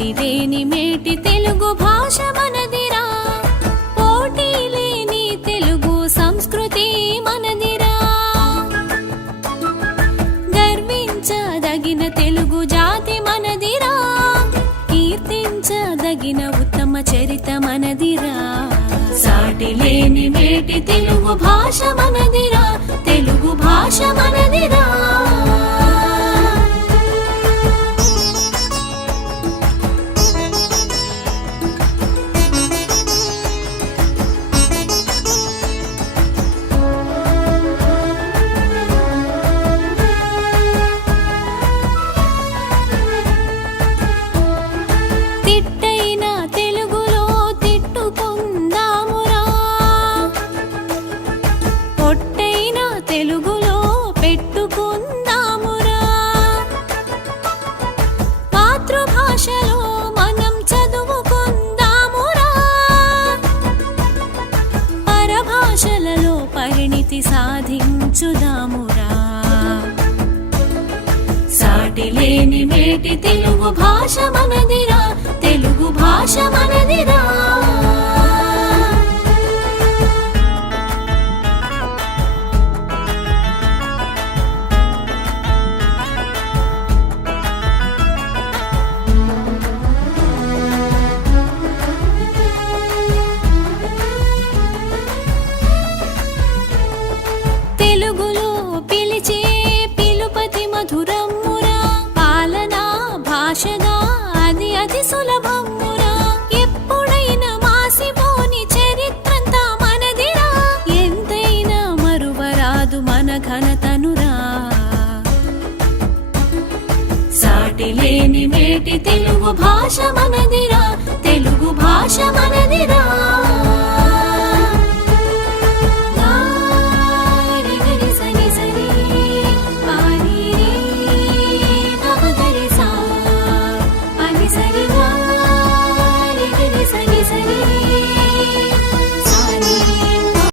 సాటి లేని మేటి తెలుగు భాష మనదిరా, పోటీ లేని తెలుగు సంస్కృతి మనదిరా. గర్వించదగిన తెలుగు జాతి మనదిరా, కీర్తించదగిన ఉత్తమ చరిత మనదిరా. సాటి లేని మేటి తెలుగు భాష మనదిరా, తెలుగు భాష మనదిరా. తిట్టైన తెలుగులో తిట్టుకుందామురా, పొట్టైన తెలుగులో పెట్టుకుందామురా. మాతృభాషలో మనం చదువుకుందామురా, పరభాషలలో పరిణితి సాధించుదామురా. సాటి లేని మేటి తెలుగు భాష మనదిరా, తెలుగు భాష మనదిరా. తెలుగులో పిలిచే పిలుపతి మధురమ్మురా, పాలనా భాషగా అది అతి సులభమ్మురా. ఎప్పుడైనా మాసిపోని చరిత్రంతా మనదిరా, ఎంతైనా మరువరాదు మన ఘనతనురా. సాటి లేని మేటి తెలుగు భాష మనదిరా, తెలుగు భాష మనదిరా.